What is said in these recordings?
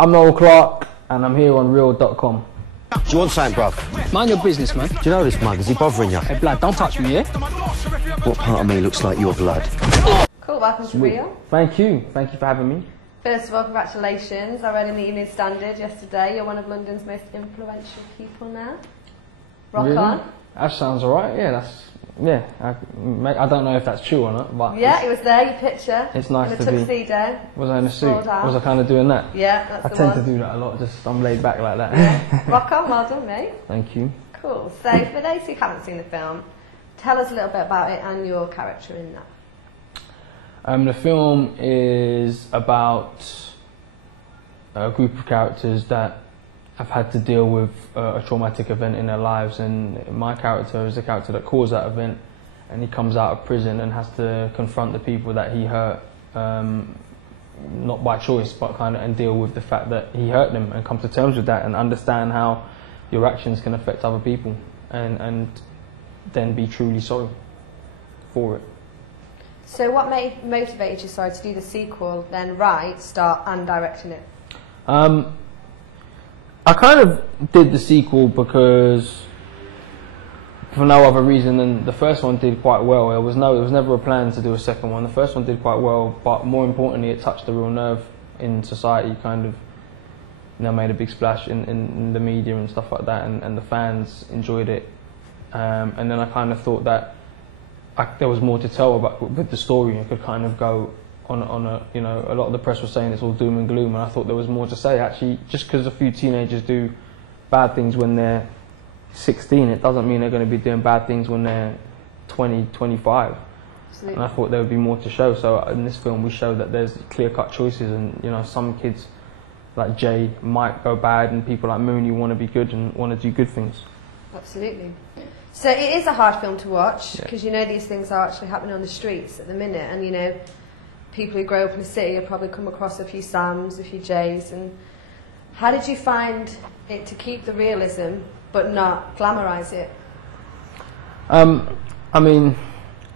I'm Noel Clarke, and I'm here on real.com. Do you want something, bruv? Mind your business, man. Do you know this mug? Is he bothering you? Hey, blood, don't touch me, yeah? What part of me looks like your blood? Cool, welcome to Real. Thank you for having me. First of all, congratulations. I read in the Evening Standard yesterday, you're one of London's most influential people now. Rock Really? on. That sounds alright, yeah, I don't know if that's true or not, but... Yeah, it was there, your picture. It's nice to be. In a tuxedo. Was I in a suit? Scroll down. Was I kind of doing that? Yeah, that's I the tend one. to do that a lot, just I'm laid back like that. Yeah. Rock on, well done, mate. Thank you. Cool. So, for those who haven't seen the film, tell us a little bit about it and your character in that. The film is about a group of characters that have had to deal with a traumatic event in their lives, and my character is the character that caused that event, and he comes out of prison and has to confront the people that he hurt, not by choice, but and deal with the fact that he hurt them and come to terms with that and understand how your actions can affect other people, and then be truly sorry for it. So what motivated you, to do the sequel, then write, start and directing it? I kind of did the sequel because, for no other reason than the first one did quite well. There was never a plan to do a second one. The first one did quite well, but more importantly, it touched a real nerve in society. Made a big splash in the media and stuff like that, and the fans enjoyed it. And then I kind of thought that there was more to tell with the story. It could kind of go on a, a lot of the press was saying it's all doom and gloom, and I thought there was more to say. Actually, just because a few teenagers do bad things when they're 16, it doesn't mean they're going to be doing bad things when they're 20, 25. Absolutely. And I thought there would be more to show. So in this film, we show that there's clear-cut choices, and some kids like Jay might go bad, and people like Mooney want to be good and want to do good things. Absolutely. So it is a hard film to watch because these things are actually happening on the streets at the minute, and people who grow up in the city have probably come across a few Sams, a few Jays. And how did you find it to keep the realism but not glamorise it? I mean,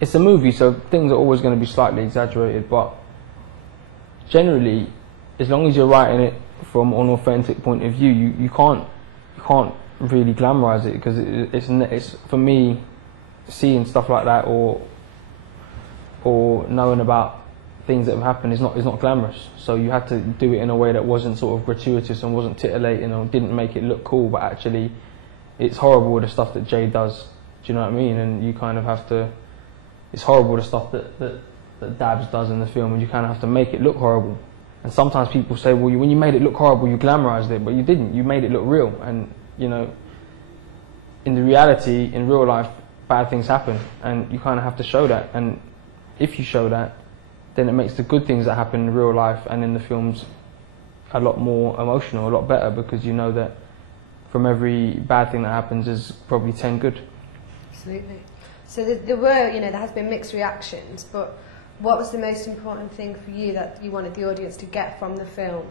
it's a movie, so things are always going to be slightly exaggerated, but generally, as long as you're writing it from an authentic point of view, you can't really glamorise it, because it's for me, seeing stuff like that or knowing about things that have happened is not glamorous. So you had to do it in a way that wasn't sort of gratuitous and wasn't titillating or didn't make it look cool, but actually it's horrible the stuff that Jay does. Do you know what I mean? And you kind of have to. It's horrible the stuff that Dabs does in the film, and you kind of have to make it look horrible. And sometimes people say, well, when you made it look horrible, you glamorized it, but you didn't. You made it look real. And in the reality, in real life, bad things happen, and you kind of have to show that. And if you show that, then it makes the good things that happen in real life and in the films a lot more emotional, a lot better, because you know that from every bad thing that happens is probably 10 good. Absolutely. So there has been mixed reactions, but what was the most important thing for you that you wanted the audience to get from the film?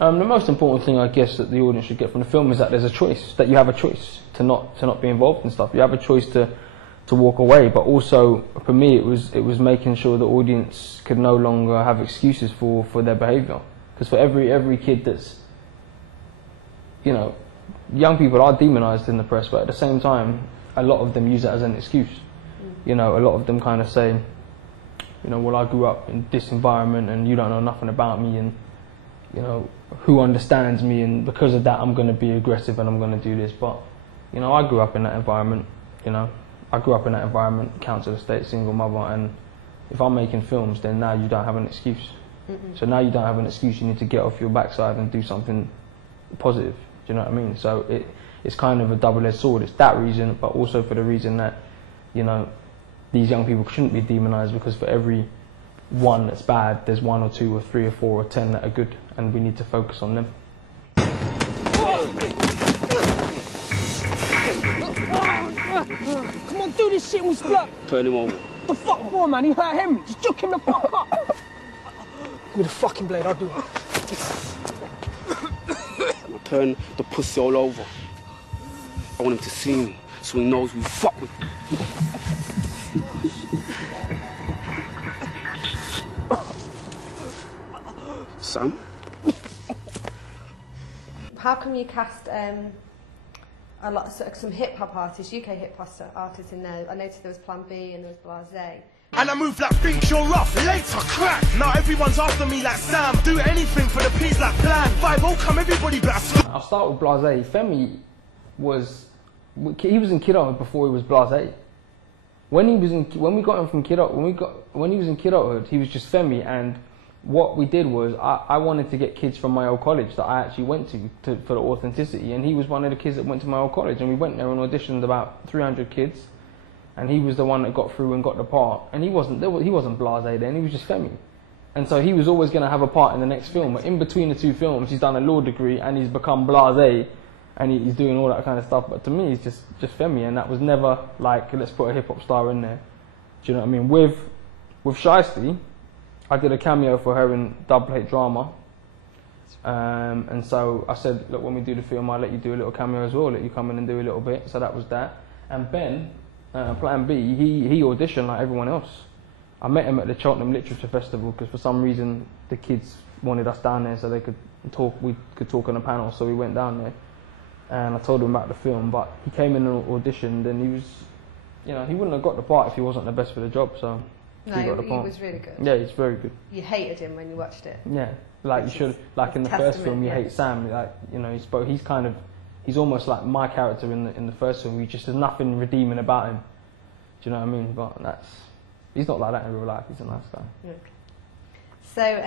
The most important thing, I guess, that the audience should get from the film is that there's a choice, that you have a choice to not be involved in stuff. You have a choice to walk away, but also for me it was making sure the audience could no longer have excuses for their behaviour. Because for every kid that's, young people are demonised in the press, but at the same time, a lot of them use it as an excuse. A lot of them kind of say, well, I grew up in this environment and you don't know nothing about me, and who understands me, and because of that I'm going to be aggressive and I'm going to do this. But I grew up in that environment. I grew up in that environment, council estate, single mother, and if I'm making films, then now you don't have an excuse. So now you don't have an excuse. You need to get off your backside and do something positive. Do you know what I mean? So it's kind of a double-edged sword. It's that reason, but also for the reason that these young people shouldn't be demonised, because for every one that's bad, there's 1 or 2 or 3 or 4 or 10 that are good, and we need to focus on them. Come on, do this shit and we split. Turn him over. The fuck for, man? He hurt him. Just juke him the fuck up. Give me the fucking blade, I'll do it. I'll turn the pussy all over. I want him to see me, so he knows we fuck with him. Sam? how come you cast a lot, some hip hop artists, UK hip hop artists in there? I noticed there was Plan B and there was Blase. And I move like think you're rough, later crack. Now everyone's after me like Sam. Do anything for the peas like Plan. 5-0 come, everybody better. I'll start with Blase. Femi was in Kidulthood before he was Blase. When he was in Kidulthood, he was just Femi, and what we did was I wanted to get kids from my old college that I actually went to for the authenticity, and he was one of the kids that went to my old college, and we went there and auditioned about 300 kids, and he was the one that got through and got the part, and he wasn't Blase then, he was just Femi, and so he was always going to have a part in the next film. But in between the two films, he's done a law degree and he's become Blase, and he's doing all that kind of stuff. But to me, he's just Femi, and that was never like, let's put a hip hop star in there. Do you know what I mean? With Shiesty, I did a cameo for her in Double Plate Drama, and so I said, look, when we do the film, I'll let you do a little cameo as well, let you come in and do a little bit. So that was that. And Ben, Plan B, he auditioned like everyone else. I met him at the Cheltenham Literature Festival because for some reason the kids wanted us down there so they could talk. We could talk on a panel, so we went down there. And I told him about the film, but he came in and auditioned, and he was, you know, he wouldn't have got the part if he wasn't the best for the job. So no, he got the part. He was really good. Yeah, he's very good. You hated him when you watched it. Yeah, like Which you should. Like in the first film, you hate Sam. Like, you know, he's almost like my character in the first film. There's nothing redeeming about him. Do you know what I mean? But he's not like that in real life. He's a nice guy. Yeah. So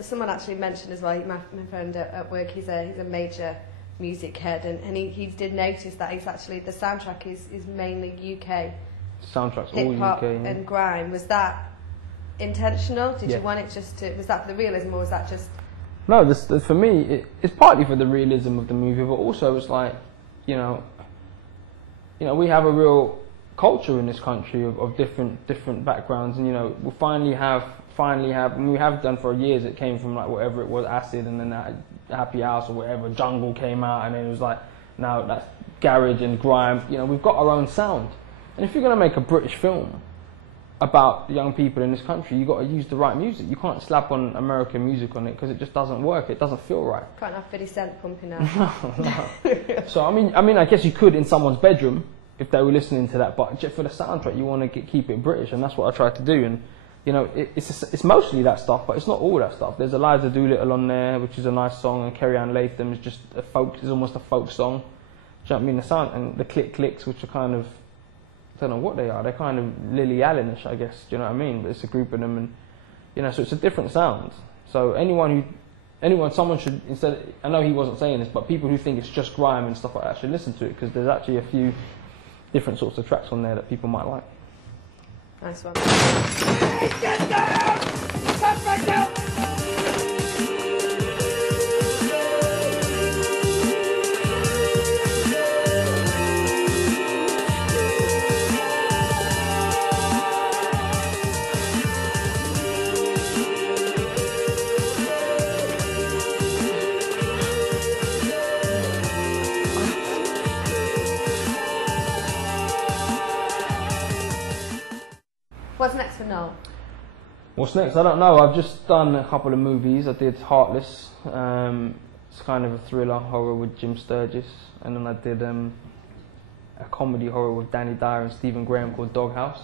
someone actually mentioned as well, my friend at work, he's a major music head, and he did notice that he's actually, the soundtrack is mainly UK. Soundtrack's all hip-hop UK. Yeah. and grime. Was that intentional? Did Yeah. you want it just to, was that for the realism, or was that just... No, for me, it's partly for the realism of the movie, but also it's like, you know, we have a real culture in this country of different backgrounds, and you know, we finally have, and we have done for years. It came from like whatever it was, acid, and then that Happy House or whatever, jungle came out, and then it was like, now that's garage and grime. You know, we've got our own sound, and if you're going to make a British film about young people in this country, you've got to use the right music. You can't slap on American music on it because it just doesn't work. It doesn't feel right. Can't have 50 Cent pumping out. No. So I mean, I guess you could in someone's bedroom if they were listening to that, but for the soundtrack, you want to keep it British, and that's what I tried to do. And you know, it's mostly that stuff, but it's not all that stuff. There's Eliza Doolittle on there, which is a nice song, and Kerry Ann Latham is just is almost a folk song. Do you know what I mean? The sound and the click clicks, which are kind of, I don't know what they are. They're kind of Lily Allen-ish, I guess. Do you know what I mean? But it's a group of them, and you know, so it's a different sound. So someone should, instead, I know he wasn't saying this, but people who think it's just grime and stuff like that should listen to it, because there's actually a few different sorts of tracks on there that people might like. Nice one. Get down! Step back down! What's next for Noel? What's next? I don't know. I've just done a couple of movies. I did Heartless. It's kind of a thriller horror with Jim Sturgis, and then I did a comedy horror with Danny Dyer and Stephen Graham called Doghouse.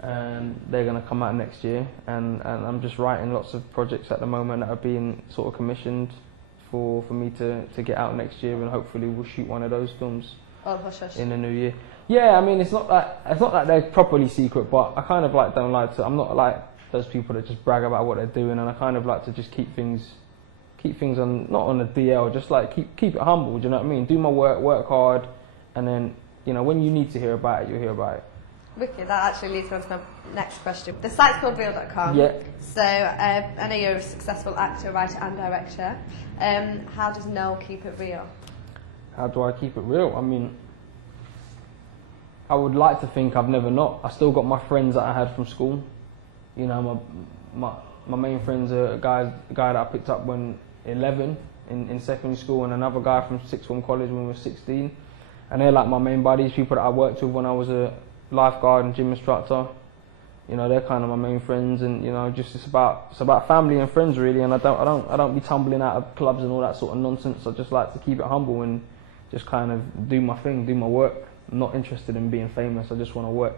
And they're going to come out next year. And I'm just writing lots of projects at the moment that are being sort of commissioned for me to get out next year, and hopefully we'll shoot one of those films in the new year. Yeah, I mean, it's not that they're properly secret, but I kind of like don't like to. I'm not like those people that just brag about what they're doing, and I kind of like to just keep things on, not on the DL, just like keep it humble. Do you know what I mean? Do my work hard, and then, you know, when you need to hear about it, you'll hear about it. Wicked. That actually leads me on to my next question. The site's called real.com. Yeah. So I know you're a successful actor, writer, and director. How does Noel keep it real? How do I keep it real? I mean, I would like to think I've never not. I still got my friends that I had from school. You know, my main friends are a guy that I picked up when 11 in secondary school, and another guy from sixth form college when we were 16. And they're like my main buddies, people that I worked with when I was a lifeguard and gym instructor. you know, they're kind of my main friends, and you know, just it's about family and friends really. And I don't be tumbling out of clubs and all that sort of nonsense. I just like to keep it humble and just kind of do my thing, do my work. I'm not interested in being famous. I just want to work.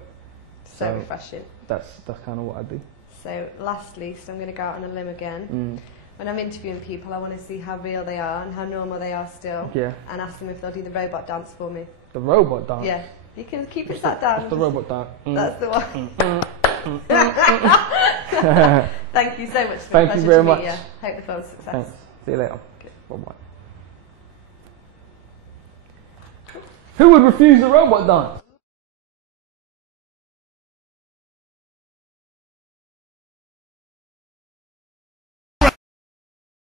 So refreshing. That's kind of what I do. So lastly, I'm going to go out on a limb again. When I'm interviewing people, I want to see how real they are and how normal they are still. Yeah. And ask them if they'll do the robot dance for me. The robot dance? Yeah. You can keep it sat down. What's the robot dance? That's the one. Thank you so much. It's been a Thank you pleasure very to much. meet you. Hope the film's a success. Thanks. See you later. Okay. Bye-bye. Who would refuse the robot dance?